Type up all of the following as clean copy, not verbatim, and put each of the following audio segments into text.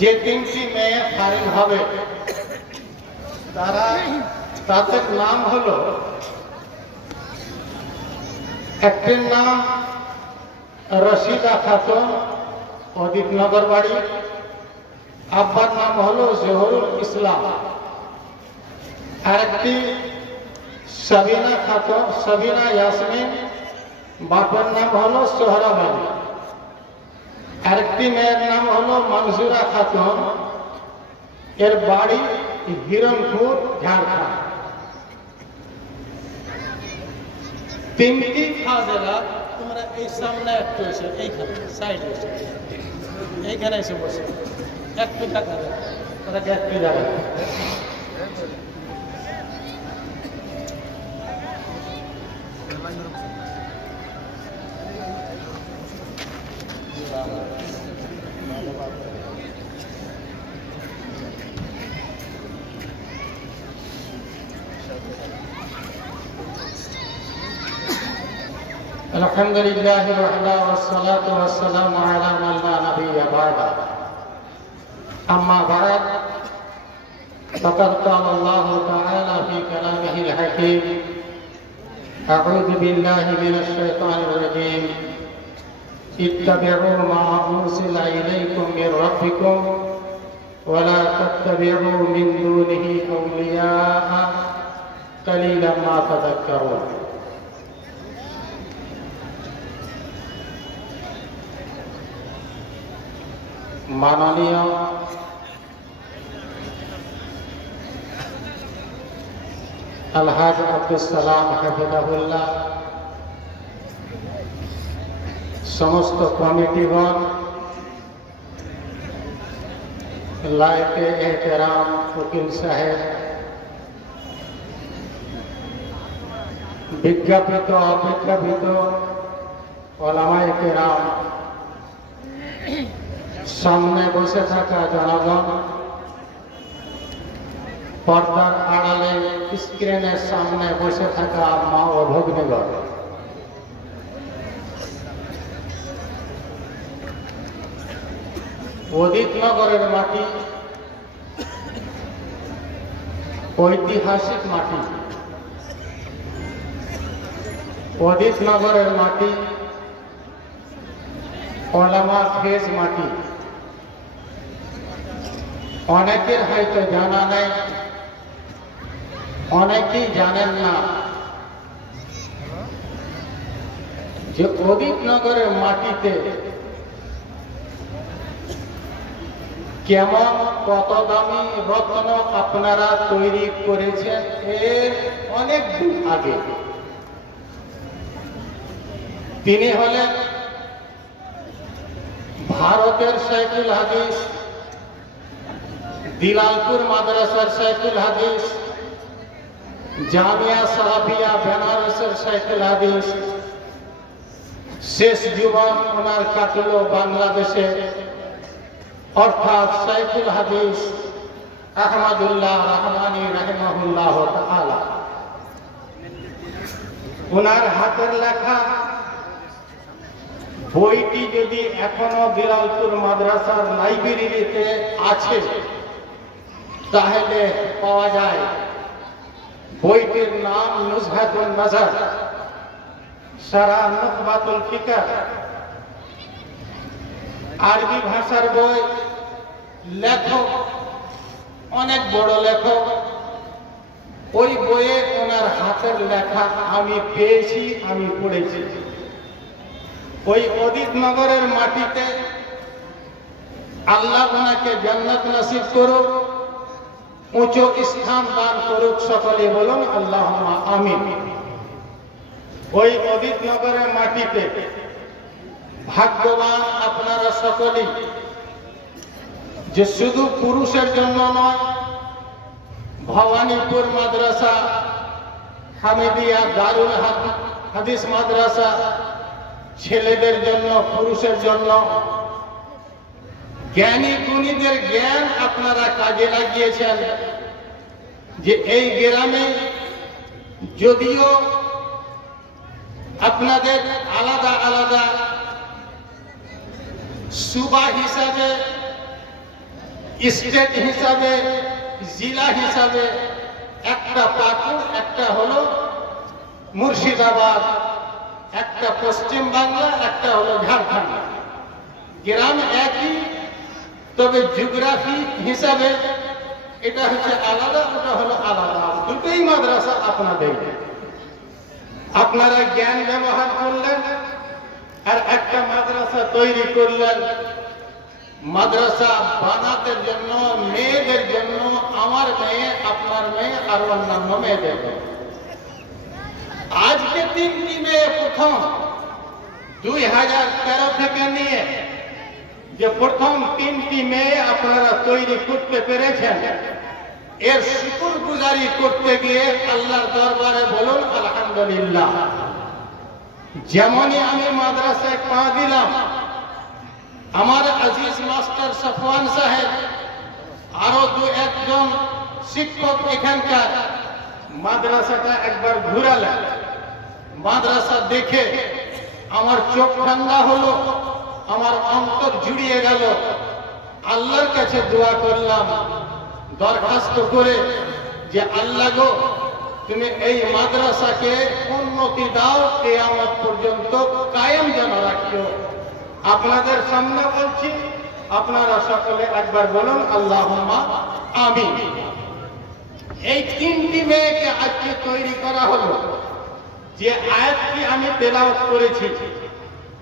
যে তিনটি মেয়ে ফারিগ হবে তাদের নাম হলো, একটির নাম রশিদা খাতুন, অদিতনগর বাড়ি, আব্বার নাম হলো জহুরুল ইসলাম। আরেকটি সাবিনা খাতুন, সাবিনা ইয়াসমিন, বাবার নাম হলো সোহরাব আলী। আরেকটি মেয়ের নাম হলো মনজুরা খাতুন, এর বাড়ি হিরণপুর, ঝাড়খণ্ড। তিনটি ফাজেলা তোমরা এই সামনে একটু এসে, এইখানে সাইড এসে, এইখানে এসে বসে একটু টাকা তাদেরকে একটু জায়গা। আলহামদুলিল্লাহ ওয়াহদা ওয়াসসালাতু ওয়াসসালামু আলা মান লা নাবিয়্যা বা'দা। আম্মা বা'দ, ফাকাদ ক্বালা আল্লাহু তাআলা ফি কালামিহিল হাকীম, আউযু বিল্লাহি মিনাশ শাইতানির রাজীম, ইত্তাবি'উ মা উনজিলা ইলাইকুম মির রাব্বিকুম ওয়া লা তাত্তাবি'উ মিন দুনিহি আউলিয়া কালিলাম মা তাযাক্কারুন। মাননীয় আলহাজ আব্দুস সালাম হাফিজাহুল্লাহ, সমস্ত কমিটিগণ, লায়েকে এহতেরাম উকিল সাহেব, বিজ্ঞাপিত অবিজ্ঞাপিত ওলামায়ে কেরাম, সামনে বসে থাকা জনগণ, পর্দার আড়ালে স্ক্রিনের সামনে বসে থাকা মা ও ভগ্নীগণ, অদিতনগরের মাটি ঐতিহাসিক মাটি, অদিতনগরের মাটি ওলামা খেজ মাটি। অনেকের হয়তো জানা নেই, অনেকেই জানেন না যে অদিতনগরের মাটিতে কেমন কত দামি রত্ন আপনারা তৈরি করেছেন এর অনেক দিন আগে। তিনি হলেন ভারতের শাইখুল হাদিস, দিলালপুর মাদ্রাসার শাইখুল হাদিস, জামিয়া সাহাবিয়া বেনারসের শাইখুল হাদিস। শেষ জীবন ওনার কাটলো বাংলাদেশে, অর্থাৎ শাইখুল হাদিস আহমদুল্লাহ রহমানী রাহিমাহুল্লাহ তাআলা। ওনার হাতের লেখা বইটি যদি এখনো দিলালপুর মাদ্রাসার লাইব্রেরিতে আছে তাহলে পাওয়া যায়। বইটির নাম নুজহাতুন নজর, শারা নুকবাতুল ফিকর। আরবি ভাষার বই, লেখক অনেক বড় লেখক। ওই বইয়ে ওনার হাতের লেখা আমি পেয়েছি, আমি পড়েছি। ওই অদিতনগরের মাটিতে আল্লাহ ওনাকে জান্নাত নসিব করুক, উঁচু স্থান দান করুক। সকলে বলুন আল্লাহুম্মা আমিন। ওই অদিতনগরের মাটিতে ভাগ্যবান আপনারা সকলেই, যে শুধু পুরুষের জন্য নয়, ভবানীপুর মাদ্রাসা, হামিদিয়া দারুল হাদিস মাদ্রাসা, ছেলেদের জন্য, পুরুষের জন্য, জ্ঞানী গুণীদের জ্ঞান আপনারা কাজে লাগিয়েছেন। যে এই গ্রামে যদিও আপনাদের আলাদা আলাদা সুবা হিসাবে স্টেট হিসাবে, জেলা হিসাবে একটা পাকুড়, একটা হলো মুর্শিদাবাদ, একটা পশ্চিম বাংলা, একটা হলো ঝাড়খণ্ড। গ্রাম একই, তবে জিওগ্রাফি হিসাবে এটা হচ্ছে আলাদা, ওটা হলো আলাদা। দুটোই মাদ্রাসা আপনাদের, আপনারা জ্ঞান ব্যবহার করলেন আর একটা মাদ্রাসা তৈরি করলেন। মাদ্রাসা বানাতে জন্য, মেয়েদের জন্য, আমার মেয়ে, আপনার মেয়ে আর অন্যান্য মেয়েদের জন্য। আজকে 3টি মেয়ে প্রথম 2013 থেকে নিয়ে যে প্রথম 3টি মেয়ে আপনারা তৈরি করতে পেরেছেন, এর শুকরগুজারি করতে গিয়ে আল্লাহর দরবারে বলুন আলহামদুলিল্লাহ। যেমনই আমি মাদ্রাসায় পা দিলাম, আমার আজিজ মাস্টার সফওয়ান সাহেব আরো 2-1 শিক্ষক এখানকার মাদ্রাসাটা একবার ঘুরালেন। মাদ্রাসা দেখে আমার চোখ ঠান্ডা হলো, আমার অন্তর জুড়িয়ে গেল। আল্লাহর কাছে দোয়া করলাম, দরখাস্ত করে যে আল্লাহ গো, তুমি এই মাদ্রাসাকে উন্নতি দাও, কিয়ামত পর্যন্ত কায়েম যেন রাখিও। আপনাদের সামনে বলছি, আপনারা সকলে একবার বলুন আল্লাহুম্মা আমিন। এই 3টি মেয়েকে আজকে তৈরি করা হলো। যে আয়াতটি আমি তেলাওয়াত করেছি,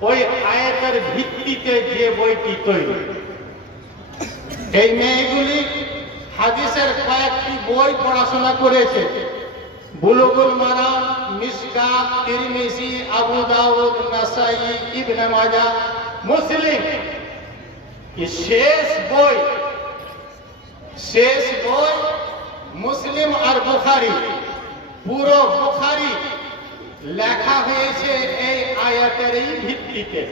ওই আয়াতের ভিত্তিতে যে বইটি তৈরি। এই মেয়েগুলি হাদিসের কয়েকটি বই পড়াশোনা করেছে, বুলুগুল মারাম, মিশকাত, তিরমিজি, আবু দাউদ, নাসাই, ইবনে মাজাহ, মুসলিম। শেষ বই মুসলিম আর বুখারী, পুরো বুখারী লেখা হয়েছে এই আয়াতের ভিত্তিতে।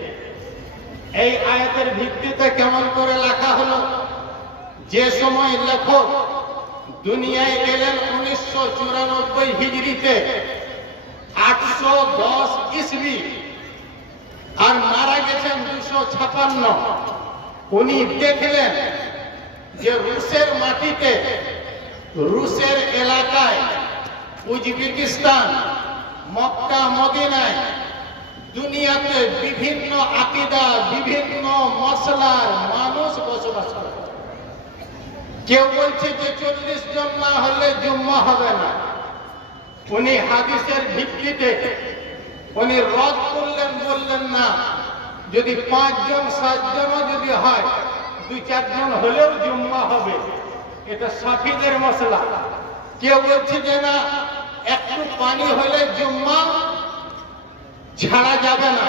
এই আয়াতের ভিত্তিতে কেমন করে লেখা হলো? যে সময় লেখক দুনিয়ায় এলেন 1994 হিজরিতে, 810 ইসবি, আর মারা গেছেন 256। উনি দেখলেন যে রুশের মাটিতে, রুশের এলাকায়, উজবেকিস্তান, মক্কা, মদিনায় দুনিয়াতে বিভিন্ন আকীদা, বিভিন্ন মসলার মানুষ বসবাস করে। কেউ বলছে যে 40 জন না হলে জুম্মা হবে না। উনি হাদিসের ভিত্তিতে উনি রদ করলেন, বললেন না, যদি 5 জন 7 জনও যদি হয়, 2-4 জন হলেও জুম্মা হবে। এটা সাফিদের মসলা। কেউ বলছে যে না, একটু পানি হলে জুম্মা ছাড়া যাবে না,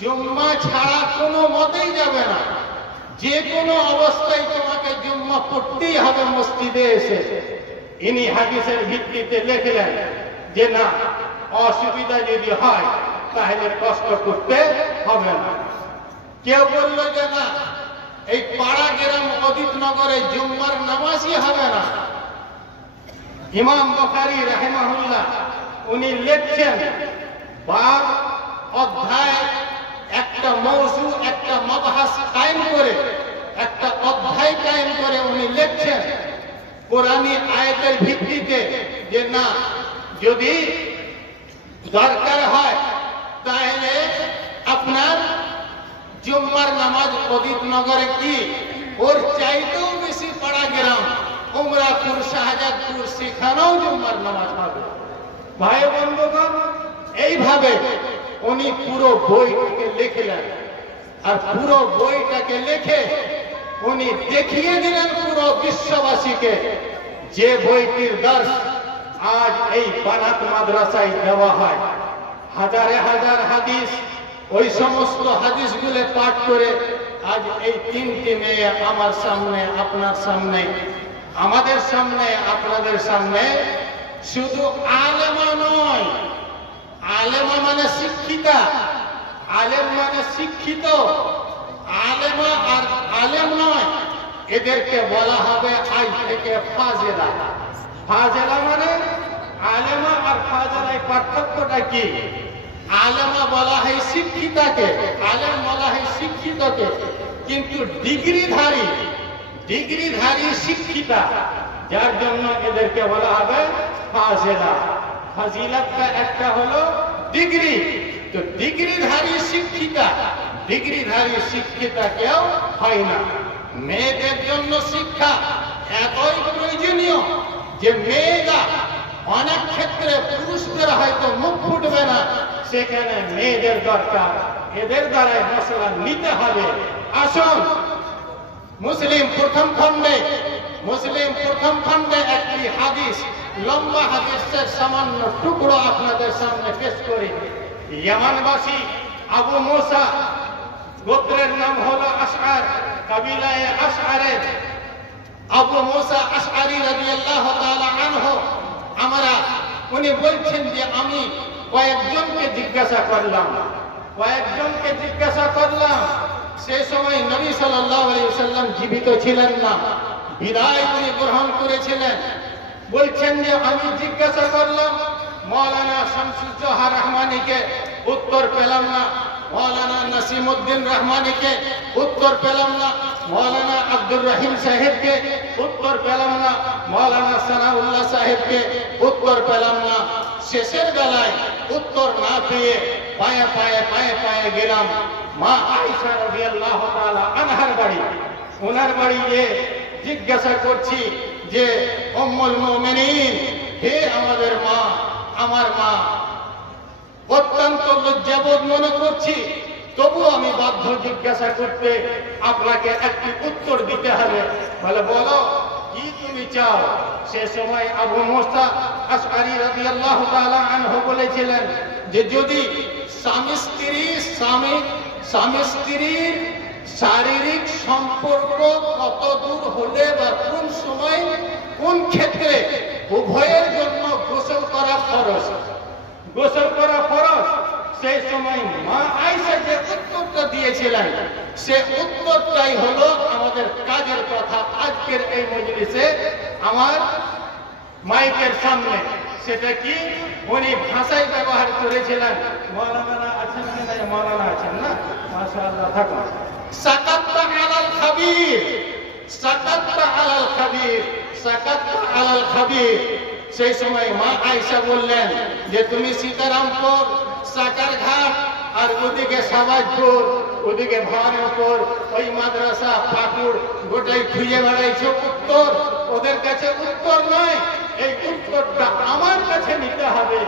জুম্মা ছাড়া কোনো মতেই যাবে না, যে কোনো অবস্থায় তোমাকে জুম্মা পড়তেই হবে মসজিদে এসে। ইনি হাদিসের ভিত্তিতে লিখলেন যে না, অসুবিধা যদি হয় তাহলে কষ্ট করতে হবে না। কেউ বলল যে না, এই পাড়া গ্রাম অদিতনগরে জুম্মার নামাজই হবে না। ইমাম বুখারী রাহিমাহুল্লাহ উনি লিখছেন, বাব, অধ্যায়, একটা মওযু, একটা মাবহাস কায়েম করে, একটা অধ্যায় কায়েম করে উনি লিখছেন কোরআনী আয়াতের ভিত্তিতে যে না, যদি দরকার হয় তাহলে আপনার জুম্মার নামাজ অদিতনগরে কি, ওর চাইতেও বেশি পাড়া গ্রাম, উমরাপুর, শাহজাদপুর, সেখানেও জুম্মার নামাজ হবে। ভাই বন্ধুগণ, এইভাবে উনি পুরো বইটাকে লিখলেন। আর পুরো বইটাকে লিখে উনি দেখিয়ে দিলেন পুরো বিশ্ববাসীকে, যে বইটির দর্শ আজ এই বানাত মাদ্রাসায় দেওয়া হয়। হাজারে হাজার হাদিস, ওই সমস্ত হাদিসগুলো পাঠ করে আজ এই 3টি মেয়ে আমার সামনে, আপনার সামনে, আমাদের সামনে, আপনাদের সামনে শুধু আলেমা নয়, আলেমা মানে শিক্ষিতা, আলেম মানে শিক্ষিত, আলেমা আর আলেম নয়, এদেরকে বলা হবে আজ থেকে ফাজেলা। ফাজেলা মানে আলেমা আর ফাজেলায় পার্থক্যটা কি? আলেমা বলা হয় শিক্ষিতাকে, আলেম বলা হয় শিক্ষিতকে। কিন্তু ডিগ্রিধারী ডিগ্রিধারী শিক্ষিতা, যার জন্য এদেরকে বলা হবে ফাজিলা। ফাজিলাতটা একটা হলো ডিগ্রি। তো ডিগ্রিধারী শিক্ষিতা, ডিগ্রিধারী শিক্ষিতা কেউ হয় না। মেয়েদের জন্য শিক্ষা এতই প্রয়োজনীয় যে মেয়েরা অনেক ক্ষেত্রে পুরুষদের হয়তো মুখ ফুটবে না, সেখানে মেয়েদের দরকার। এদের দ্বারাই মশলা নিতে হবে। আসুন মুসলিম প্রথম খণ্ডে একটি হাদিস, লম্বা হাদিসের সামান্য টুকরো আপনাদের সামনে পেশ করি। ইয়ামানবাসী আবু মুসা, গোত্রের নাম হলো আশআর, কাবিলায়ে আশআরের আবু মুসা আশআরী রাদিয়াল্লাহু তাআলা আনহু, উনি বলছেন যে আমি কয়েকজনকে জিজ্ঞাসা করলাম। সেই সময় নবী সাল্লাল্লাহু আলাইহি ওয়াসাল্লাম জীবিত ছিলেন না, বিদায় তিনি গ্রহণ করেছিলেন। বলছেন যে আমি জিজ্ঞাসা করলাম মাওলানা শামসুজ্জোহা রহমানীকে, উত্তর পেলাম না। মাওলানা নাসিমউদ্দিন রহমানীকে উত্তর পেলাম না। মাওলানা আব্দুর রহিম সাহেবকে উত্তর পেলাম না। মাওলানা সানাউল্লাহ সাহেবকে উত্তর পেলাম না। শেষের বেলায় উত্তর না পেয়ে পায়ে গেলাম মা আয়েশা রাদিয়াল্লাহু তাআলা আনহার বাড়ি। ওনার বাড়ি গিয়ে জিজ্ঞাসা করছি যে উম্মুল মুমিনিন, হে আমাদের মা, আমার মা, অত্যন্ত লজ্জাবোধ মনে করছি, তবু আমি বাধ্য জিজ্ঞাসা করতে, আপনাকে একটি উত্তর দিতে হবে। বলে বলো কি তুমি চাও? সে সময় আবু মুসা আশআরী রাদিয়াল্লাহু তাআলা আনহু বলেছিলেন যে যদি স্বামী স্ত্রীর শারীরিক সম্পর্ক কত দূর হলে বা কোন সময় কোন ক্ষেত্রে উভয়ের জন্য গোসল করা ফরজ, সেই সময় মা আয়েশা যে উত্তরটা দিয়েছিলেন, সে উত্তরটাই হলো আমাদের কাজের কথা আজকের এই মজলিসে আমার মাইকের সামনে। সেটা কি উনি ভাষায় ব্যবহার করেছিলেন। মাওলানা আছেন কি না? মাওলানা আছেন না, মাশাআল্লাহ। থাকুন। সাকাত্তা আলাল খাবির। সেই সময় মা আয়েশা বললেন যে তুমি সীতারামপুর, সাকারঘাট, আর ওদিকে সাবাজপুর, ওদিকে ভবানীপুর, ওই মাদ্রাসা, পাকুড় গোটাই খুঁজে বেড়াইছো উত্তর, ওদের কাছে উত্তর নয়। এই উত্তরটা আমার কাছে নিতে হবে।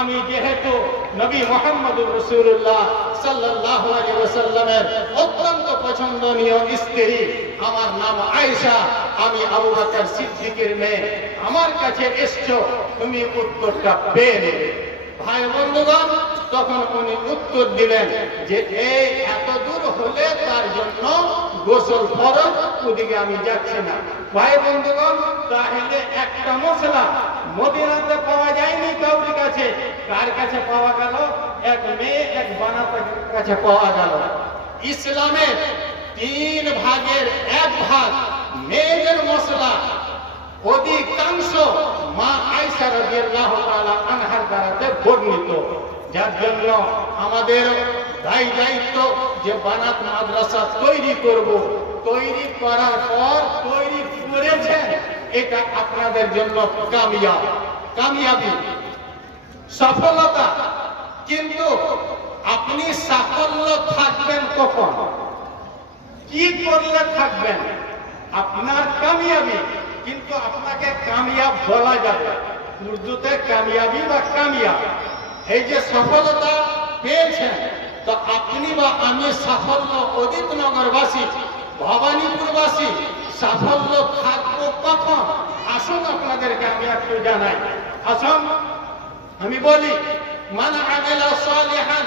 আমি যেহেতু নবী মুহাম্মদুর রাসূলুল্লাহ সাল্লাল্লাহু আলাইহি ওয়াসাল্লামের অত্যন্ত পছন্দনীয় স্ত্রী, আমার নাম আয়েশা, আমি আবু বকর সিদ্দিকের মেয়ে, আমার কাছে এসছো, তুমি উত্তরটা পেয়ে নেবে। ভাই বন্ধুগণ, তখন উনি উত্তর দিলেন যে এই এত দূর হলে তার জন্য গোসল ফরজ, ওদিকে আমি যাচ্ছি না। ভাই বন্ধুগণ, তাহলে একটা মশলা মদিনাতে পাওয়া যায়নি কাউরি কাছে, কার কাছে পাওয়া গেল? এক মেয়ে, এক বানাতের কাছে পাওয়া গেল। ইসলামের 3 ভাগের 1 ভাগ মেয়েদের মশলা অধিকাংশ মা আয়েশা রাদিয়াল্লাহু তাআলা আনহার দ্বারাতে বর্ণিত। যার জন্য আমাদের দায়িত্ব যে বানাত মাদ্রাসা তৈরি করব, তৈরি করার পর তৈরি করেছেন, এটা আপনাদের জন্য কামিয়াবি, সফলতা। কিন্তু আপনি সাফল্য থাকবেন কখন, কি করলে থাকবেন? আপনার কামিয়াবি, কিন্তু আপনাকে কামিয়াব বলা যাবে, উর্দুতে কামিয়াবি বা কামিয়াব। এই যে সফলতা পেয়েছেন, তো আপনি বা আমি সাফল্য, অদিতনগরবাসী, ভবানীপুরবাসী সাফল্য থাকবো কখন? আসুন আপনাদেরকে আমি একটু জানাই। আসুন আমি বলি, মান আমিলা সালিহান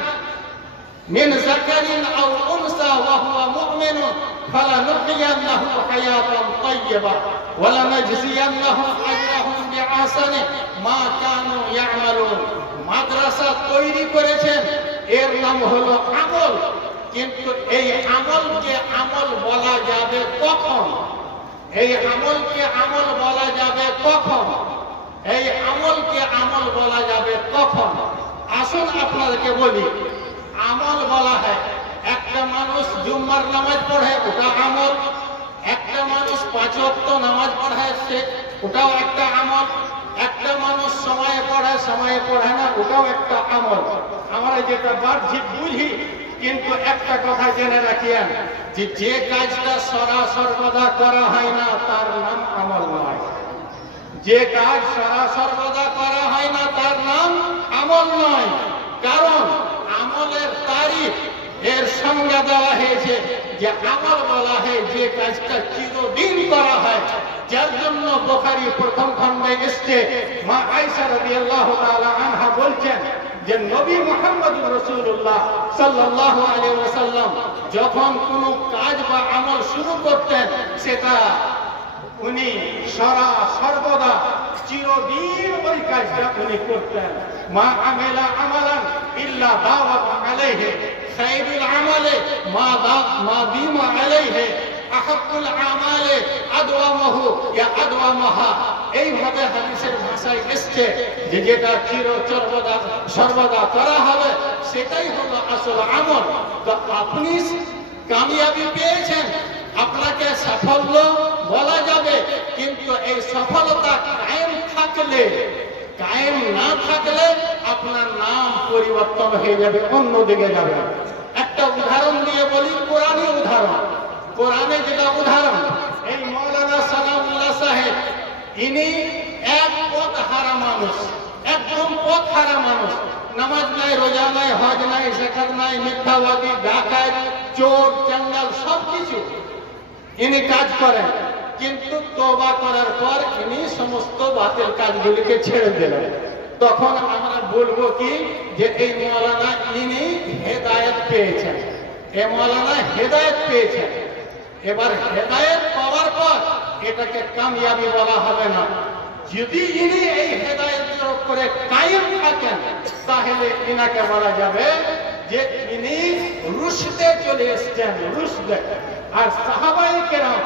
মিন যাকারিন আও উনসা ওয়া হুয়া মুমিনুন ফালানুহইয়ান্নাহু হায়াতান তাইয়্যিবা ওয়া লানাজজিয়ান্নাহুম আজরাহুম বিআহসানি মা কানু ইয়ামালুন। মাদ্রাসা তৈরি করেছেন, এর নাম হলো আমল। কিন্তু এই আমলকে আমল বলা যাবে কখন? এই আমলকে আমল বলা যাবে কখন? এই আমলকে আমল বলা যাবে কখন? আসুন আপনাদেরকে বলি, আমল বলা হয় একটা মানুষ জুম্মার নামাজ পড়ে, ওটা আমল। একটা মানুষ 5 ওয়াক্ত নামাজ পড়ায় সে ওটাও একটা আমল, একটা মানুষ সময়ে পড়ে না ওটাও একটা আমল। আমরা যেটা বাহ্যিক বুঝি, কিন্তু একটা কথা জেনে রাখিয়েন যে কাজটা সর্বদা করা হয় না তার নাম আমল নয়। যে কাজ সর্বদা করা হয় না তার নাম আমল নয়। কারণ আমলের তারিখ এর সংজ্ঞা দেওয়া হয়েছে যে আমল বলা হয় যে কাজটা চিরদিন করা হয়, যার জন্য বুখারী প্রথম খণ্ডে এসছে মা আয়েশা রাদিয়াল্লাহু তাআলা আনহা বলছেন যে নবী মুহাম্মদুর রাসূলুল্লাহ সাল্লাল্লাহু আলাইহি ওয়াসাল্লাম যখন কোনো কাজ বা আমল শুরু করতেন সেটা উনি সর্বদা চিরদিন ওই কাজটা উনি করতেন। মা আমিলা আমালান ইল্লা দাওয়াত আলাইহি খায়রুল আমালে মা দিমা আলাইহি আহাব্বুল আমালে আদওয়ামহু ইয়া আদওয়ামাহা। এইভাবে হাদিসের ভাষায় এসছে যে যেটা সর্বদা করা হবে সেটাই হলো আসল আমল। তো আপনি কামিয়াবি পেয়েছেন, আপনাকে সাফল্য বলা যাবে, কিন্তু এই সফলতা কায়েম না থাকলে আপনার নাম পরিবর্তন হয়ে যাবে, অন্যদিকে যাবে। একটা উদাহরণ দিয়ে বলি, কোরআনের উদাহরণ। কোরআনে যেটা উদাহরণ, এই মৌলানা সানাউল্লাহ সাহেব, ইনি এক পথ হারা মানুষ, একদম পথ হারা মানুষ। নামাজ নাই, রোজা নাই, হজ নাই, যাকাত নাই, মিথ্যাবাদী, ডাকাত, চোর, চাঙ্গাল সবকিছু ইনি কাজ করেন। কিন্তু তওবা করার পর ইনি সমস্ত বাতিল কাজগুলিকে ছেড়ে দিলেন। তখন আমরা বলবো কি যে এই মৌলানা ইনি হেদায়েত পেয়েছেন, এই মৌলানা হেদায়েত পেয়েছেন। এবার হেদায়েত পাওয়ার পর এটাকে কামিয়াবি বলা হবে না। যদি ইনি এই হেদায়েতের উপরে কায়েম থাকেন তাহলে ইনাকে বলা যাবে যে ইনি রুশদে চলে এসেছেন, রুশদে। আর সাহাবায়ে কেরাম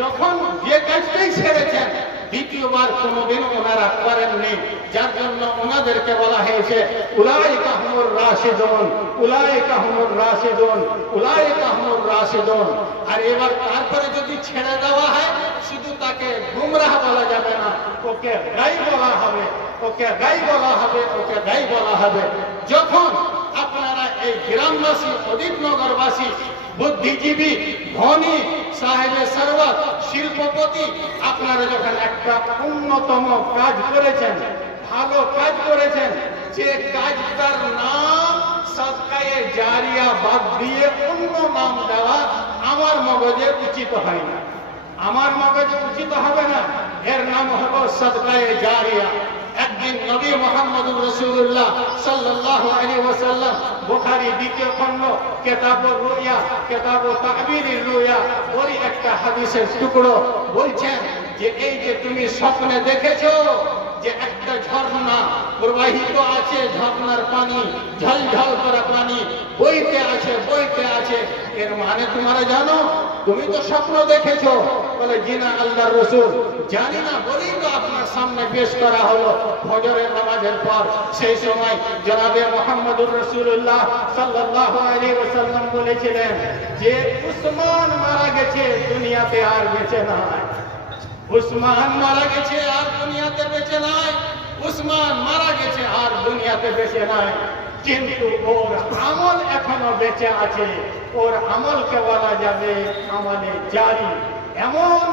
যখন যে কাজটাই ছেড়েছেন দ্বিতীয়বার কোনোদিন ওনারা করেননি, যার জন্য ওনাদেরকে বলা হয়েছে উলাইকা হুমুর রাশিদুন, উলাইকা হুমুর রাশিদুন, উলাইকা হুমুর রাশিদুন। আর এবার তারপরে যদি ছেড়ে দেওয়া হয় শুধু তাকে গুমরাহ বলা যাবে না, ওকে গাই বলা হবে, ওকে গাই বলা হবে, ওকে গাই বলা হবে। যখন আপনারা এই গ্রামবাসী, অদিতনগরবাসী, বুদ্ধিজীবী, ধনী, সাহেবে সরওয়াত, শিল্পপতি, আপনারা যখন একটা উন্নতম কাজ করেছেন, ভালো কাজ করেছেন, যে কাজটার নাম সাদকায়ে জারিয়া বাদ দিয়ে অন্য নাম দেওয়া আমার মগজে উচিত হয় না, আমার মগজে উচিত হবে না। এর নাম হলো সাদকায়ে জারিয়া। একদিন নবী মুহাম্মদুর রাসূলুল্লাহ সাল্লাল্লাহু আলাইহি ওয়াসাল্লাম বুখারী দ্বিতীয় খণ্ড কিতাবুর রুয়া, কিতাবুত তা'বীরির রুয়া, ওই একটা হাদিসের টুকরো বলছেন যে এই যে তুমি স্বপ্নে দেখেছো যে একটা ঝর্ণা প্রবাহিত আছে, ঝর্ণার পানি ঝলঝল করে পানি বইতে আছে, বইতে আছে, এর মানে তোমরা জানো? তুমি তো স্বপ্ন দেখেছো। বলে জি না আল্লাহর রাসূল, জানি না, বলেই তো আপনার সামনে পেশ করা হলো ফজরের নামাজের পর। সেই সময় জনাবে মুহাম্মদুর রাসূলুল্লাহ সাল্লাল্লাহু আলাইহি ওয়াসাল্লাম বলেছিলেন যে উসমান মারা গেছে, দুনিয়াতে আর বেঁচে নাই। উসমান মারা গেছে আর দুনিয়াতে বেঁচে নাই, উসমান মারা গেছে আর দুনিয়াতে বেঁচে নাই, কিন্তু ওর আমল এখনো বেঁচে আছে। ওর আমলকে বলা যাবে আমলে জারি। এমন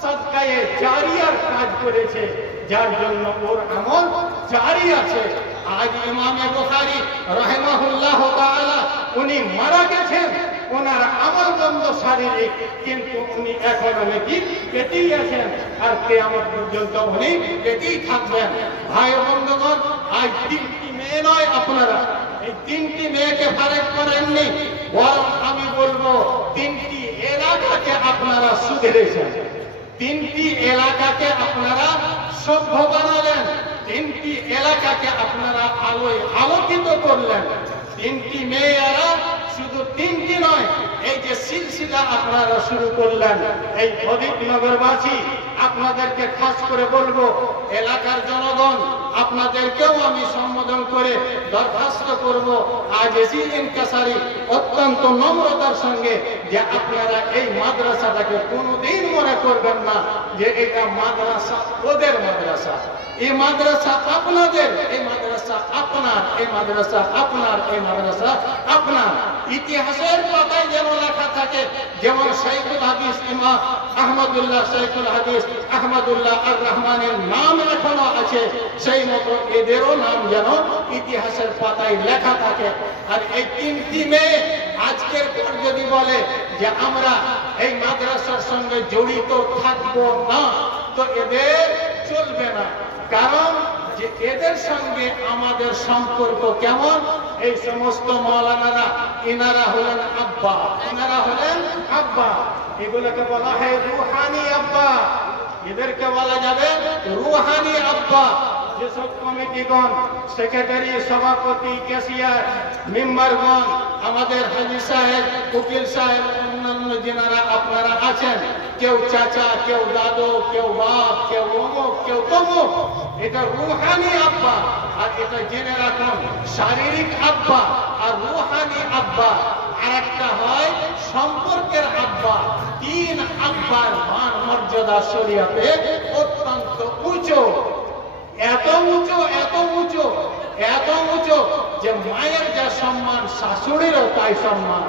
সাদকায়ে জারিয়ার কাজ করেছে যার জন্য ওর আমল জারি আছে। আজ ইমামে বুখারী রাহিমাহুল্লাহ তাআলা উনি মারা গেছেন, ওনার আমল বন্ধ শারীরিক, কিন্তু উনি এখনো নাকি পেতেই আছেন, আর কিয়ামত পর্যন্ত উনি পেতেই থাকবেন। ভাই বন্ধুগণ, আজ 3টি মেয়ে নয়, আপনারা এই 3টি মেয়েকে ফারেক করেননি, বরং আমি বলবো 3টি এলাকাকে আপনারা সুধরেছেন, 3টি এলাকাকে আপনারা সভ্য বানালেন, 3টি এলাকাকে আপনারা আলোয় আলোকিত করলেন। 3টি মেয়েরা শুধু 3টি নয়, এই যে সিলসিলা আপনারা শুরু করলেন, এই অদিতনগরবাসী আপনাদেরকে খাস করে বলবো, এলাকার জনগণ আপনাদেরকেও আমি সম্বোধন করে দরখাস্ত করব, আজিজি ইনকাসারি অত্যন্ত নম্রতার সঙ্গে, যে আপনারা এই মাদ্রাসাটাকে কোনোদিন মনে করবেন না যে এটা মাদ্রাসা ওদের মাদ্রাসা। এই মাদ্রাসা আপনাদের, এই মাদ্রাসা আপনার, এই মাদ্রাসা আপনার, এই মাদ্রাসা আপনার। ইতিহাসের পাতায় যেন লেখা থাকে, যেমন শাইখুল হাদিস ইমাম আহমদুল্লাহ, শাইখুল হাদিস আহমদুল্লাহ আর রহমানের নাম এখনো আছে, সেই মতো এদেরও নাম যেন ইতিহাসের পাতায় লেখা থাকে। আর এই তিনটি মেয়ে আজকের পর যদি বলে যে আমরা এই মাদ্রাসার সঙ্গে জড়িত থাকবো না, তো এদের চলবে না। কারণ যে এদের সঙ্গে আমাদের সম্পর্ক কেমন, এই সমস্ত মাওলানারা ইনারা হলেন আব্বা, ইনারা হলেন আব্বা। এগুলোকে বলা হয় রুহানি আব্বা, এদেরকে বলা যাবে রুহানি আব্বা। যেসব কমিটিগণ, সেক্রেটারি, সভাপতি, ক্যাশিয়ার, মেম্বারগণ, আমাদের হাজি সাহেব, উকিল সাহেব, অন্যান্য যেনারা আপনারা আছেন, কেউ চাচা, কেউ দাদু, কেউ বাপ, কেউ অমুক, কেউ তমুক, এটা রুহানি আব্বা। আর এটা জেনে রাখুন, শারীরিক আব্বা আর রুহানি আব্বা আর একটা হয় সম্পর্কের আব্বা। তিন আব্বার মান মর্যাদা শরীয়তে অত্যন্ত উঁচু, এত উঁচু, এত উঁচু, এত উঁচু যে মায়ের যা সম্মান শাশুড়িরও তাই সম্মান।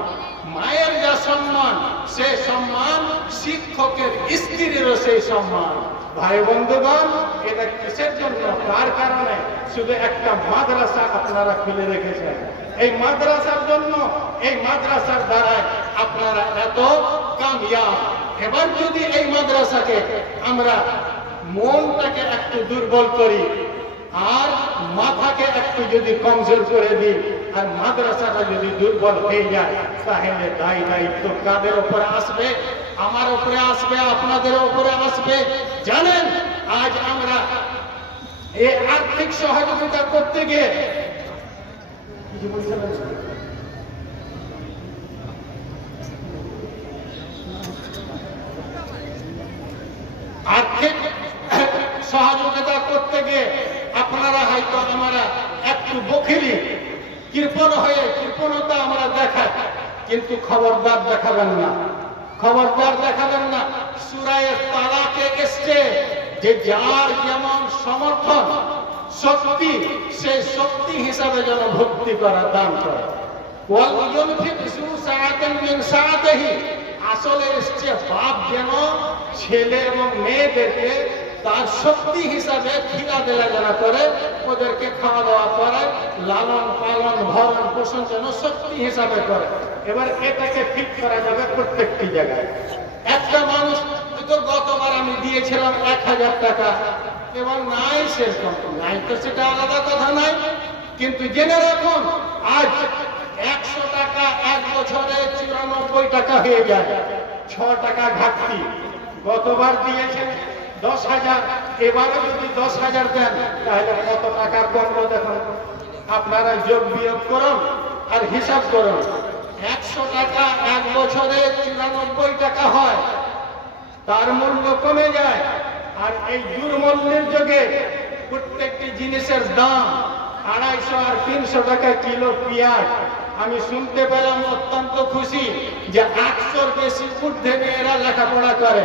মায়ের যা সম্মান, সে সম্মান শিক্ষকের স্ত্রীরও সেই সম্মান। ভাই বন্ধুগণ, এটা কিসের জন্য, কার কারণে? শুধু একটা মাদ্রাসা আপনারা খুলে রেখেছেন। এই মাদ্রাসার জন্য, এই মাদ্রাসার দ্বারাই আপনারা এত কামিয়াব। এবার যদি এই মাদ্রাসাকে আমরা মনটাকে একটু দুর্বল করি আর মাথাকে একটু যদি কমজোর করে দিই, আর মাদ্রাসাটা যদি দুর্বল হয়ে যায়, তাহলে দায় দায়িত্ব কাদের উপরে আসবে? আমার উপরে আসবে, আপনাদের উপরে আসবে। জানেন, আজ আমরা এই আর্থিক সহযোগিতা করতে গিয়ে আর্থিক সহযোগিতা করতে গিয়ে আপনারা হয়তো আমরা একটু বখিলি, কৃপণ হয়ে কৃপণতা আমরা দেখাই, কিন্তু খবরদার দেখাবেন না, খবরদার দেখাবেন না। সূরা তালাকে এসছে যে যার যেমন সমর্থন, শক্তি, সেই শক্তি হিসাবে যেন ভক্তি করা, দান করে। আসলে এসছে বাপ যেন ছেলে এবং মেয়েদেরকে তার শক্তি হিসাবে খিলা দেওয়া যেন করে, ওদেরকে খাওয়া দাওয়া করে, লালন পালন ভরণ পোষণ যেন শক্তি হিসাবে করে। এবার এটাকে ঠিক করা যাবে প্রত্যেকটি জায়গায়। একটা মানুষ তো গতবার আমি দিয়েছিলাম 1000 টাকা, এবার নাই, সেরকম নাই, তো সেটা আলাদা কথা নাই। কিন্তু জেনে রাখুন, আজ 100 টাকা এক বছরে 94 টাকা হয়ে যায়, 6 টাকা ঘাটতি। গতবার দিয়েছেন 10,000, এবারে যদি 10,000 দেন তাহলে কত টাকা কমলো দেখুন। আপনারা যোগ বিয়োগ করুন আর হিসাব করুন। 100 টাকা এক বছরে 94 টাকা হয়, তার মূল্য কমে যায়। আর এই দুর্মূল্যের যুগে প্রত্যেকটি জিনিসের দাম 250 আর 300 টাকা কিলো পেঁয়াজ। আমি শুনতে পেলাম, অত্যন্ত খুশি যে 800-র বেশি ঊর্ধ্বে মেয়েরা লেখাপড়া করে,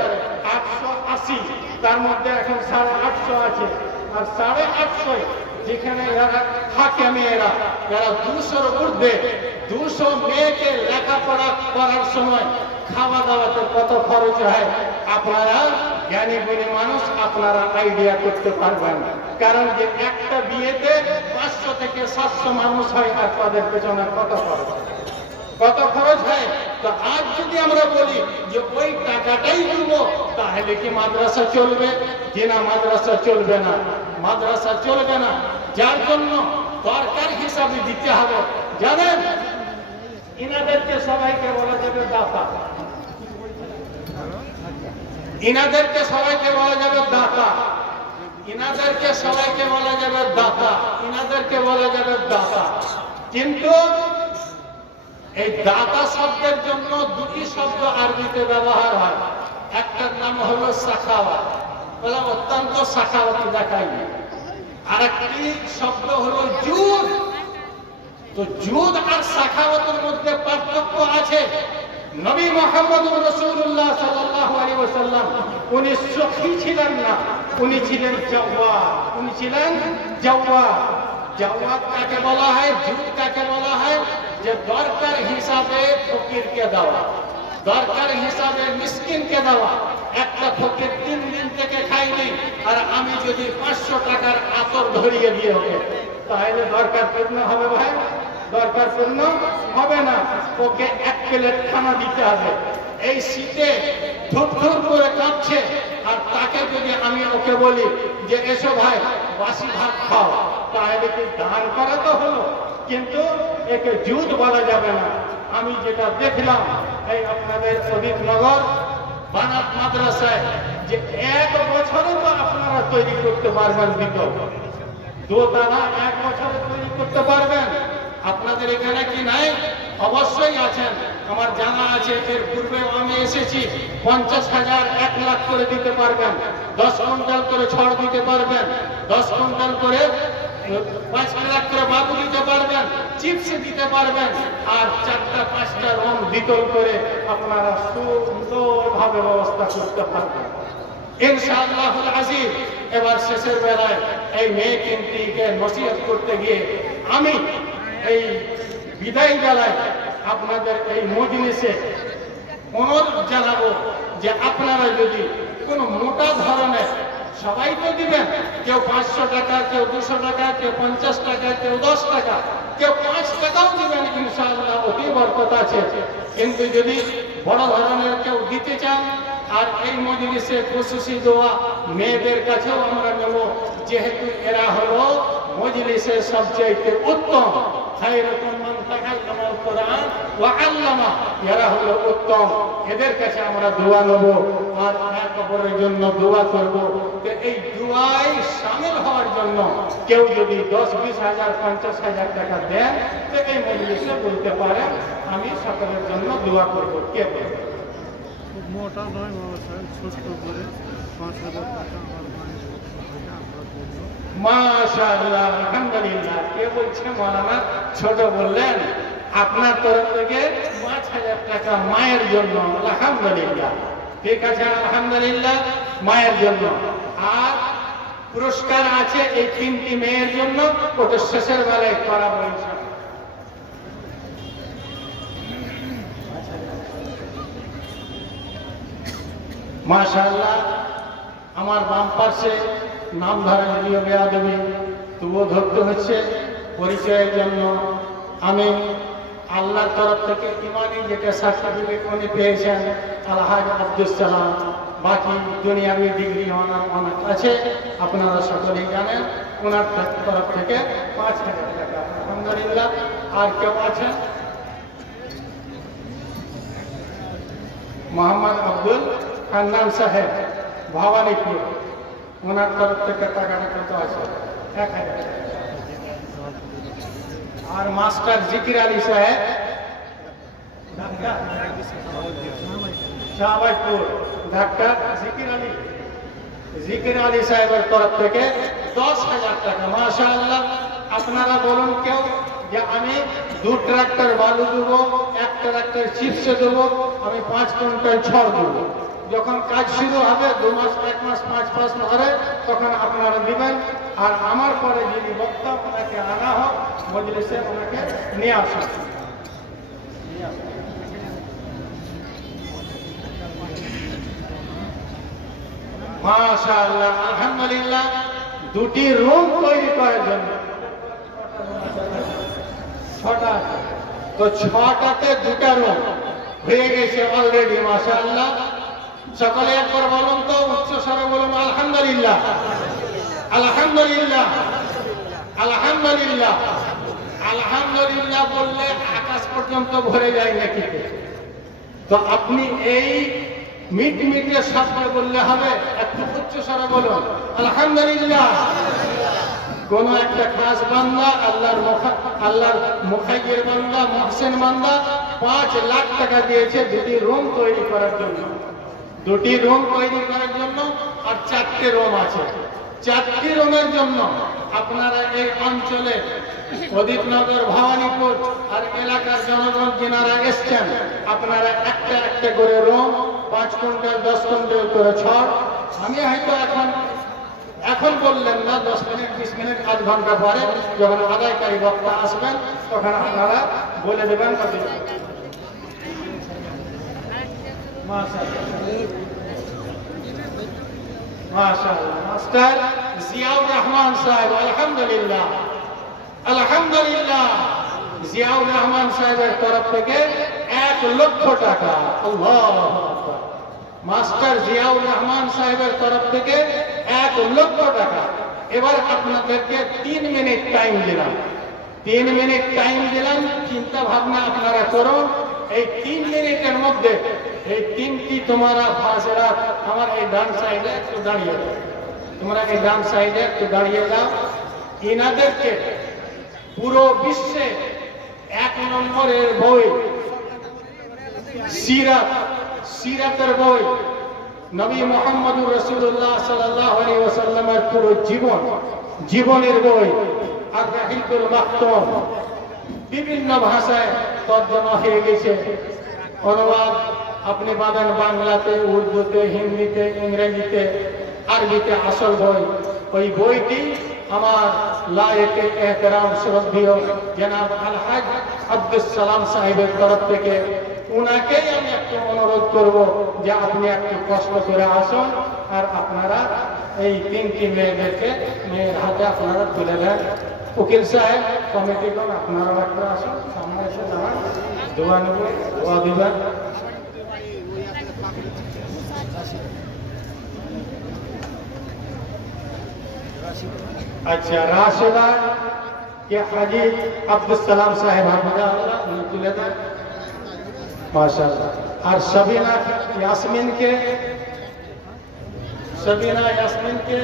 880, তার মধ্যে এখন 850 আছে। আর 850 যেখানে যারা থাকে মেয়েরা, যারা 200-র ঊর্ধ্বে, 200 মেয়েকে লেখাপড়া করার সময় খাওয়া দাওয়াতে কত খরচ হয়, আপনারা জ্ঞানী গুণী মানুষ, আপনারা আইডিয়া করতে পারবেন। কারণ যে একটা বিয়েতে 500 থেকে 700 মানুষ হয়, আর তাদের পেছনে কত খরচ হয়, কত খরচ হয়। তো আজ যদি আমরা বলি যে ওই টাকাটাই দিব, তাহলে কি মাদ্রাসা চলবে? যে না, মাদ্রাসা চলবে না, মাদ্রাসা চলবে না। যার জন্য দরকার হিসাবে দিতে হবে। জানেন, ইনাদেরকে সবাইকে বলা যাবে দাতা, ইনাদেরকে সবাইকে বলা যাবে দাতা, ইনাদেরকে সবাইকে বলা যাবে দাতা, ইনাদেরকে বলা যাবে দাতা। কিন্তু এই দাতা শব্দের জন্য দুটি শব্দ আরবিতে ব্যবহার হয়। একটার নাম হলো সাখাওয়াত, বলে অত্যন্ত সাখাওয়াতি দেখায়। আর একটি শব্দ হলো জুদ। তো জুদ আর সাখাওয়াতের মধ্যে পার্থক্য আছে। নবী মুহাম্মদ রাসূলুল্লাহ সাল্লাল্লাহু আলাইহি ওয়াসাল্লাম উনি সখী ছিলেন না, উনি ছিলেন জাওয়াদ। উনি ছিলেন জাওয়াদ। জাওয়াদ কাকে বলা হয়? জুদ কাকে বলা হয়? যে দরকার হিসাবে ফকিরকে দেওয়া, দরকার হিসাবে মিসকিনকে দেওয়া। একটা ফকির 3 দিন থেকে খাইনি, আর আমি যদি 500 টাকার আতর ধরিয়ে দিয়ে ওকে, তাহলে দরকার পূর্ণ হবে ভাই? দরকার পূর্ণ হবে না। ওকে 1 প্লেট খানা দিতে হবে। এই শীতে ধুপ করে কাঁপছে, আর তাকে যদি আমি ওকে বলি যে এসো ভাই বাসি ভাত খাও, তাহলে কি দান করা তো হলো, কিন্তু একে জুদ বলা যাবে না। আমি যেটা দেখলাম এই আপনাদের অদিতনগর বানাত মাদ্রাসায়, যে 1 বছরে তো আপনারা তৈরি করতে পারবেন বিকল্প, দোতলা 1 বছরে তৈরি করতে পারবেন। আপনাদের এখানে কি নাই? অবশ্যই আছেন, আমার জানা আছে। এর পূর্বেও আমি এসেছি। 50,000 1 লাখ করে দিতে পারবেন, 10 কুইন্টাল করে ছড় দিতে পারবেন, 10 কুইন্টাল করে 5 লাখ করে বাবু দিতে পারবেন, চিপস দিতে পারবেন, আর 4টা 5টা রং বিতরণ করে আপনারা সুন্দরভাবে ব্যবস্থা করতে পারবেন ইনশাআল্লাহুল আজিজ। এবার শেষের বেলায় এই মেয়ে কিন্তিকে নসিহত করতে গিয়ে আমি এই বিদায় বেলায় আপনাদের এই মজলিসে অনুরোধ জানাবো যে আপনারা যদি কোনো মোটা ধরনের, সবাই তো দিবেন, কেউ 500 টাকা, কেউ 200 টাকা, কেউ 50 টাকা, কেউ 10 টাকা, কেউ 5 টাকাও দিবেন, ইনশাআল্লাহ অতি বরকত আছে। কিন্তু যদি বড় ধরনের কেউ দিতে চান, আর এই মজলিসে খুশুসি দোয়া মেয়েদের কাছেও আমরা নেব, যেহেতু এরা হলো মজলিসের সবচেয়ে উত্তম। খায়রুকুম মান তাআল্লামাল কুরআন ওয়া আল্লামা, এরা হলো উত্তম। এদের কাছে আমরা দোয়া নেব, আর এক অপরের জন্য দোয়া করব। তো এই দোয়ায় শামিল হওয়ার জন্য কেউ যদি 10, 20 হাজার, 50 হাজার টাকা দেন, তো এই মজলিসে বলতে পারেন আমি সকলের জন্য দোয়া করব। কে বলবে? মোটা নয় ছোট্ট করে 5,000 টাকা আমার মাশাআল্লাহ, আলহামদুলিল্লাহ। কে বলছে? মাওলানা ছোট বললেন। আপনার তরফ থেকে 5,000 টাকা মায়ের জন্য। আলহামদুলিল্লাহ, ঠিক আছে, আলহামদুলিল্লাহ, মায়ের জন্য। আর পুরস্কার আছে এই 3টি মেয়ের জন্য, ওটা শেষের বেলায় করাবো ইনশাআল্লাহ। মাশাআল্লাহ, আমার বাম পাশে নাম ধরে যদিও বেয়াদবি, তবুও ধরতে হচ্ছে পরিচয়ের জন্য। আমি আল্লাহর তরফ থেকে ইমানি যেটা সার্টিফিকেট উনি পেয়েছেন, আলহাজ আব্দুস সালাম। বাকি দুনিয়াবি ডিগ্রি অনেক আছে, আপনারা সকলেই জানেন। ওনার তরফ থেকে 5,000 টাকা, আলহামদুলিল্লাহ। আর কেউ আছেন? মোহাম্মদ আব্দুল খান্নান সাহেব, ভবানীপুর, ওনার তরফ থেকে টাকাটা কত আছে? 1,000 টাকা। আর মাস্টার জিকির আলী সাহেব, শাহবাজপুর, ডাক্তার জিকির আলী সাহেবের তরফ থেকে 10,000 টাকা। মাশাআল্লাহ। আপনারা বলুন কেউ যে আমি 2 ট্রাক্টর বালু দেবো, 1 ট্রাক্টর চিপস দেবো, আমি 5 কুইন্টাল ছড় দেবো। যখন কাজ শুরু হবে 2 মাস, 1 মাস, 5 মাস ধরে, তখন আপনারা দিবেন। আর আমার পরে যিনি বক্তা, ওনাকে আনা হোক মজলিসে, ওনাকে নিয়ে আসুন। মাশাআল্লাহ, আলহামদুলিল্লাহ। 2টি রুম তৈরি করার জন্য 6টা, তো 6টাতে 2টা রুম হয়ে গেছে অলরেডি। মাশাআল্লাহ। সকলে একবার বলুন তো, উচ্চ স্বরে বলুন আলহামদুলিল্লাহ, আলহামদুলিল্লাহ, আলহামদুলিল্লাহ। আলহামদুলিল্লাহ বললে আকাশ পর্যন্ত ভরে যায় নাকি? তো আপনি এই মিটমিটে শব্দে বললে হবে, একটু উচ্চ স্বরে বলুন আলহামদুলিল্লাহ। কোন একটা খাস বান্দা, আল্লাহর মুখাইয়ের বান্দা, মুহসিন বান্দা 5 লাখ টাকা দিয়েছে 2টি রুম তৈরি করার জন্য, 2টি রুম তৈরি করার জন্য। আর 4 4টে রুম আছে। 4টি রুমের জন্য আপনারা এই অঞ্চলে প্রদীপনগর, ভবানীপুর আর এলাকার জনগণ যারা এসছেন, আপনারা একটা একটা করে রুম 5 কুইন্টাল 10 কুইন্টাল করে ছড়। আমি হয়তো এখন বললেন না, 10 মিনিট 20 মিনিট আধ ঘন্টা পরে যখন আদায়কারী বক্তা আসবেন তখন আপনারা বলে দেবেন। মাশাআল্লাহ। মাস্টার জিয়াউর রহমান সাহেব, আলহামদুলিল্লাহ আলহামদুলিল্লাহ, জিয়াউর রহমান সাহেবের তরফ থেকে 1 লক্ষ টাকা। আল্লাহু আকবার। মাস্টার জিয়াউর রহমান সাহেবের তরফ থেকে 1 লক্ষ টাকা। এবার আপনাদেরকে 3 মিনিট টাইম দিলাম, 3 মিনিট টাইম দিলাম, চিন্তা ভাবনা আপনারা করুন। এই 3 মিনিটের মধ্যে এই 3টি তোমরা ফাজেরাত আমার এই ডান সাইডে একটু দাঁড়িয়ে দাও, তোমরা এই ডান সাইডে একটু দাঁড়িয়ে দাও। ইনাদেরকে পুরো বিশ্বে 1 নম্বরের বই সিরাতের বই, নবী মুহাম্মদুর রাসূলুল্লাহ সাল্লাল্লাহু আলাইহি ওয়াসাল্লামের পুরো জীবনের বই আর রাহিকুল মাকতুম বিভিন্ন ভাষায় তর্জমা হয়ে গেছে, অনুবাদ আপনি পাবেন বাংলাতে, উর্দুতে, হিন্দিতে, ইংরেজিতে, আরবিতে আসল বই। ওই বইটি আমার লায়েকে এহতেরাম শ্রদ্ধেয় জনাব আলহাজ আব্দুস সালাম সাহেবের তরফ থেকে উনাকেই আমি একটু অনুরোধ করব যে আপনি একটু কষ্ট করে আসুন আর আপনারা এই 3টি মেয়ের হাতে আপনারা তুলে দেন। উকিল সাহেব, কমিটিগণ আপনারা একটু আসুন, সামনে এসে দাঁড়ান, দোয়া নেব, দোয়া দিবেন। अच्छा, राशिदा के हाजी अब्दुल सलाम साहेब तुले दें, माशाल्लाह। और सबीना यास्मीन के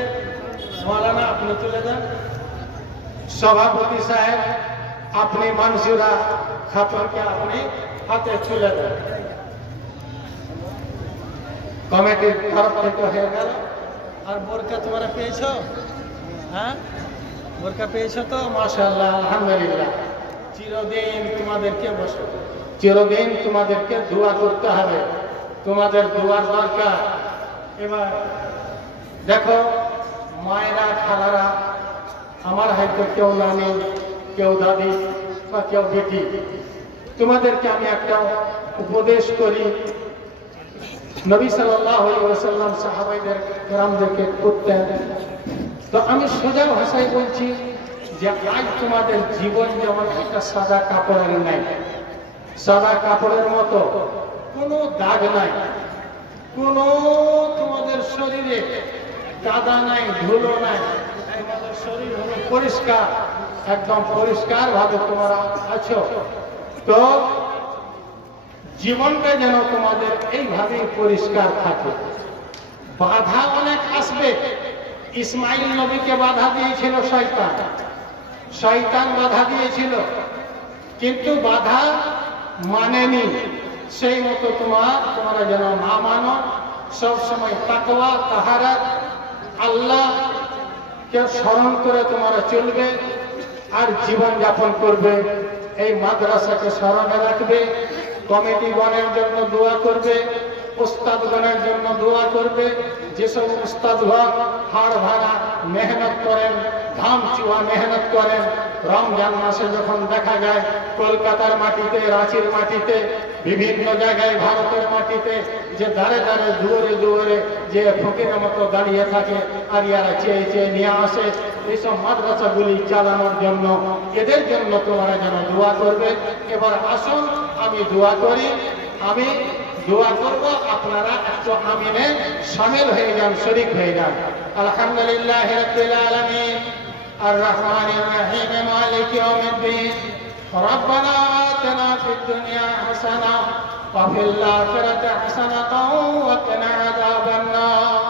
मौलाना अपने तुले दें। सभापति साहेब अपनी मंसूरा खातून के अपने हाथे तुले दें। कमेटी तरफ থেকে হয়ে গেল। আর বোরকা তোমরা পেয়েছো? হ্যাঁ, বোরকা পেয়েছো তো? মাশাআল্লাহ, আলহামদুলিল্লাহ। চিরদিন তোমাদেরকে দোয়া করতে হবে, তোমাদের দোয়ার দরকার। এবার দেখো মায়েরা, খালারা, আমার হয়তো কেউ নানি, কেউ দাদি বা কেউ বেটি, তোমাদেরকে আমি একটা উপদেশ করি। নবী সাল্লাল্লাহু আলাইহি ওয়াসাল্লাম সাহাবাইদের কেরামদেরকে করতেন। তো আমি সোজা ভাষায় বলছি যে আজ তোমাদের জীবন যেমন একটা সাদা কাপড়ের নাই, সাদা কাপড়ের মতো কোনো দাগ নাই, কোনো তোমাদের শরীরে কাদা নাই, ধুলো নাই, তোমাদের শরীর হলো পরিষ্কার, একদম পরিষ্কার ভাবে তোমরা আছো। তো জীবনটা যেন তোমাদের এইভাবেই পরিষ্কার থাকে। বাধা অনেক আসবে। ইসমাইল নবীকে বাধা দিয়েছিল শয়তান বাধা দিয়েছিল, কিন্তু বাধা মানেনি। সেই মতো তোমরা যেন না মানো, সবসময় তাকওয়া, তাহারাত, আল্লাহকে স্মরণ করে তোমরা চলবে আর জীবন যাপন করবে। এই মাদ্রাসাকে স্মরণে রাখবে, কমিটিগণের জন্য দোয়া করবে, উস্তাদগণের জন্য দোয়া করবে। যেসব উস্তাদগণ হাড় ভাঙা মেহনত করেন, ঘাম চুয়া মেহনত করেন, রমজান মাসে যখন দেখা যায় কলকাতার মাটিতে, রাঁচির মাটিতে, বিভিন্ন জায়গায় ভারতের মাটিতে যে দাঁড়ে দাঁড়ে দুয়ারে যে ফকিরের মতো দাঁড়িয়ে থাকে আর ইয়ারা চেয়ে নিয়ে আসে, এইসব মাদ্রাসাগুলি চালানোর জন্য, এদের জন্য তোমরা যেন দোয়া করবে। এবার আসুন আমি দোয়া করি, আমি দোয়া করব, আপনারা একটু আমিনে শামিল হয়ে যান, শরীক হয়ে যান। আলহামদুলিল্লাহি রাব্বিল আলামিন আর রহমানির রহিম মালিক ইয়াউমিদ্দিন রব্বানা আতিনা ফিদ দুনিয়া হাসানা ওয়া ফিল আখিরাতি হাসানাতাও ওয়া কিনা আযাবান নার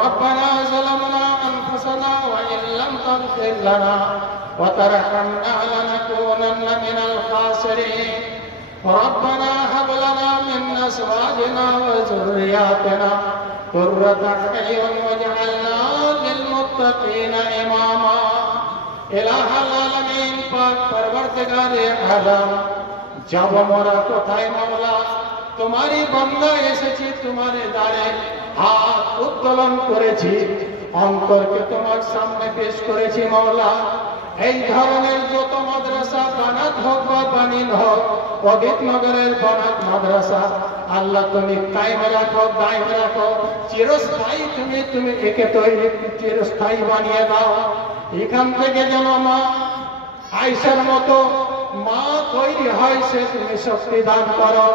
রব্বানা যালামনা আনফুসানা ওয়া ইন লাম তাগফির লানা ওয়া তারহামনা লানাকুনান্না মিনাল খাসিরিন ربنا هب لنا من أزواجنا وذرياتنا قرة أعين واجعلنا للمتقين إماما إله العالمين পাক পরবর্তীকারে আলম যাব মোরা কোথায় মাওলা তোমারই বান্দা এসেছি তোমারে দ্বারে হাত উত্তোলন করেছি অন্তরকে তোমার সামনে পেশ করেছি মাওলা এই ধরনের যত মাদ্রাসা বানাত হোক বা বানিন হোক অদিতনগরের বানাত মাদ্রাসা আল্লাহ তুমি কায়েম রাখো দায়েম রাখো চিরস্থায়ী তুমি একে তৈরি চিরস্থায়ী বানিয়ে দাও এখান থেকে যেন মা আয়েশার মতো মা তৈরি হয় সে তুমি শক্তি দান করো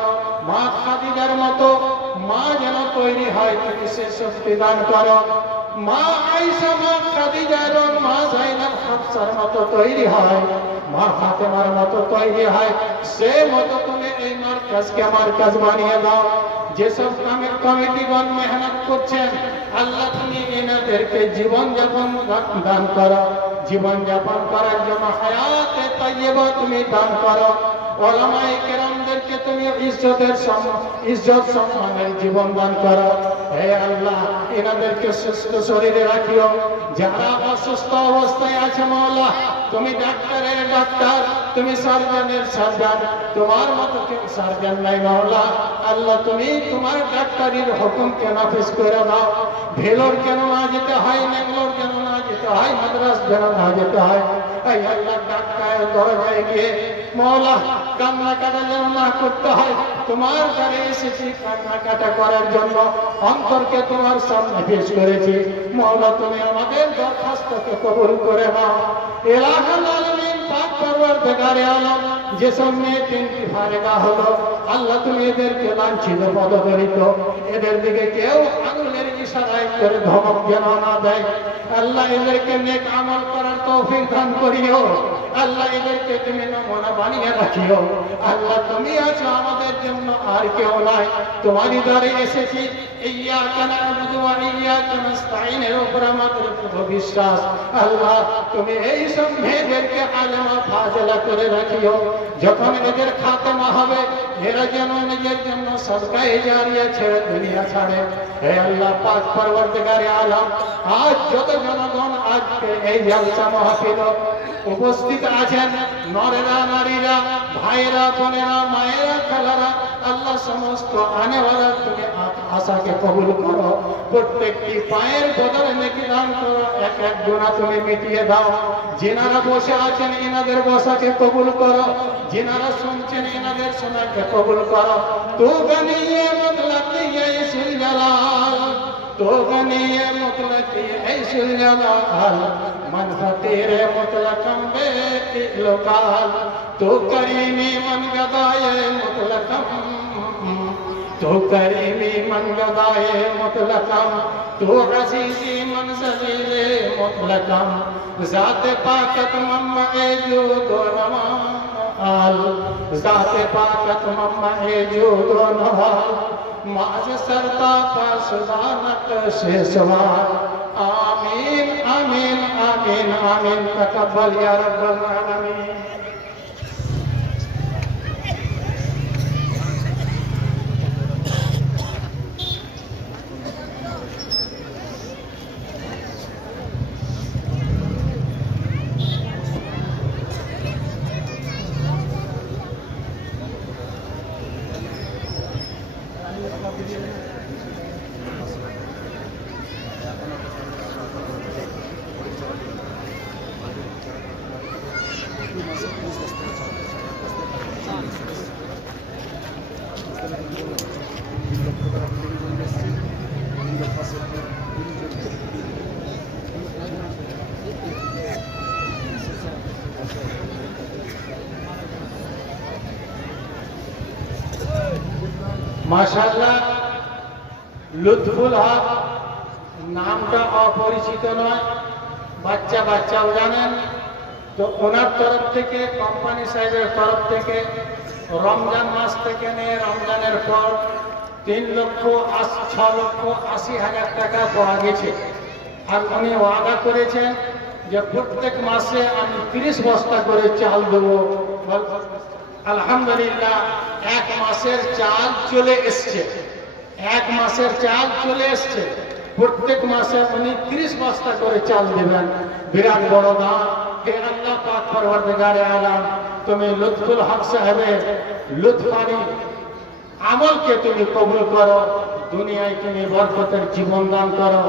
মা খাদিজার মতো মা যেন তৈরি হয় তুমি সে শক্তি দান করো মা আয়েশা মা খাদিজা এবং মা জাইনাব হাফসার মতো তৈরি হয় মা ফাতেমার মতো তৈরি হয় সে মতো তুমি এই মার্কাজকে মার্কাজ বানিয়ে দাও যেসব কমিটিগণ মেহনত করছেন আল্লাহ তুমি এনাদেরকে জীবন যাপন দান করো জীবন যাপন করার জন্য হায়াতে তাইয়্যিবা তুমি দান করো ওলামায়ে কেরামদেরকে তুমি ইজ্জত সম্মানের জীবন দান করো হে আল্লাহ এনাদেরকে সুস্থ শরীরে রাখিও যারা অসুস্থ অবস্থায় আছে মাওলা তুমি ডাক্তারের ডাক্তার তুমি সার্জনের সার্জন তোমার মতো কেউ সার্জন নাই মাওলা আল্লাহ তুমি তোমার ডাক্তারির হুকুমকে নাফিজ করে দাও ভেলোর কেন না যেতে হয় ম্যাঙ্গালোর কেন না যেতে হয় মাদ্রাস কেন না যেতে হয় এই আল্লাহ ডাক্তারের দরজায় গিয়ে মাওলা কান্না কাটা যেন না করতে হয় তোমার দ্বারে এসেছি কান্না কাটা করার জন্য অন্তরকে তোমার সামনে পেশ করেছি মাওলা তুমি আমাদের দরখাস্তকে কবুল করে নাও ইলাহুল আলামিন পাক পরওয়ারদিগারে আলম যেসব মেয়ে তিনটি ফারেগা হলো আল্লাহ তুমি এদেরকে লাঞ্ছিত পদদলিত এদের দিকে কেউ আঙুলের ইশারায় করে ধমক যেন না দেয় আল্লাহ এদেরকে নেক আমল করার তৌফিক দান করিও আল্লাহ এদেরকে তুমি নমুনা বানিয়ে রাখিও আল্লাহ তুমি আছো আমাদের জন্য আর কেউ নাই তোমারই দ্বারে এসেছি ইয়্যাকা না'বুদু ওয়া ইয়্যাকা নাস্তাঈনের উপর আমাদের পুরো বিশ্বাস আল্লাহ তুমি এই সব মেয়েদেরকে আলেমা ফাজলা করে রাখিও যখন এদের খাতেমা হবে এরা যেন নিজের জন্য সদকায়ে জারিয়া ছেড়ে দুনিয়া ছাড়ে হে আল্লাহ পাক পরওয়ারদিগারে আলম আজ যত জনগণ আজকে এই জলসা মাহফিল উপস্থিত আছেন নরেরা নারীরা ভাইরা বোনেরা মায়েরা খালারা আল্লাহ সমস্ত আনেওয়ালা তুমি আশাকে কবুল করো প্রত্যেকটি পায়ের বদলে নেকি দান করো এক এক গুনাহ তুমি মিটিয়ে দাও যিনারা বসে আছেন এনাদের বসাকে কবুল করো যিনারা শুনছেন এনাদের শোনাকে কবুল করো তু গনিয়ে মুতলক ইসুল জালাল তো গনিয়ে মুতলক ইসুল জালাল मन तेरे मुतलकम बेलोकाल तो करीमी मन गदाए मुतलकम तो करीमी मन गदाए मुतलकम तो अजीजी मन जलीले मुतलकम जाते पाकत मम्मा ए जो दो नवाल जाते पाकत मम्मा ए जो दो नवाल माज सरता पासदानक से सवाल आमीन आमीन आमीन आमीन तकब्बल या रब्बल आलमीन মাশাআল্লাহ লুৎফুল হক নামটা অপরিচিত নয় বাচ্চা বাচ্চাও জানেন তো ওনার তরফ থেকে কোম্পানি সাহেবের তরফ থেকে রমজান মাস থেকে নিয়ে রমজানের পর 3,06,80,000 টাকা পাওয়া গেছে আর উনি ওয়াদা করেছেন যে প্রত্যেক মাসে আমি 30 বস্তা করে চাল দেবো আলহামদুলিল্লাহ এক মাসের চাল চলে এসছে এক মাসের চাল চলে এসছে প্রত্যেক মাসে উনি 30 বস্তা করে চাল দেবেন। বিরাট বড় দান। হে আল্লাহ পাক পরওয়ারদিগারে আলম, তুমি লুৎফুল হক সাহেবের লুৎফানি আমলকে তুমি কবুল করো, দুনিয়ায় তুমি বরকতের জীবন দান করো,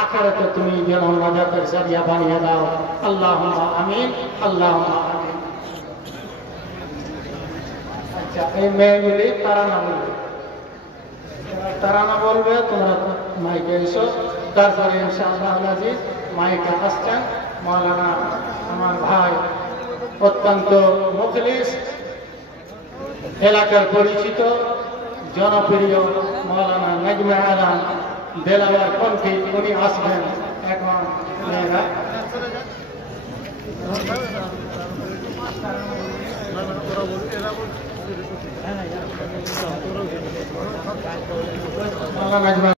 আখিরাতে তুমি যেন নাজাতের জারিয়া বানিয়ে দাও। আল্লাহুম্মা আমিন, আল্লাহুম্মা আমিন। আচ্ছা, এই মেয়েগুলি তারানা বলবে, তোমরা মাইকে এসো। তারপরে ইনশাআল্লাহ আজিজ মাইকে আসছেন মাওলানা আমার ভাই, অত্যন্ত মুখলিস, এলাকার পরিচিত জনপ্রিয় মাওলানা নাজমে আলম দেলাওয়ার কণ্ঠী, উনি আসবেন এখন। মেয়েরা মাওলানা নাজমে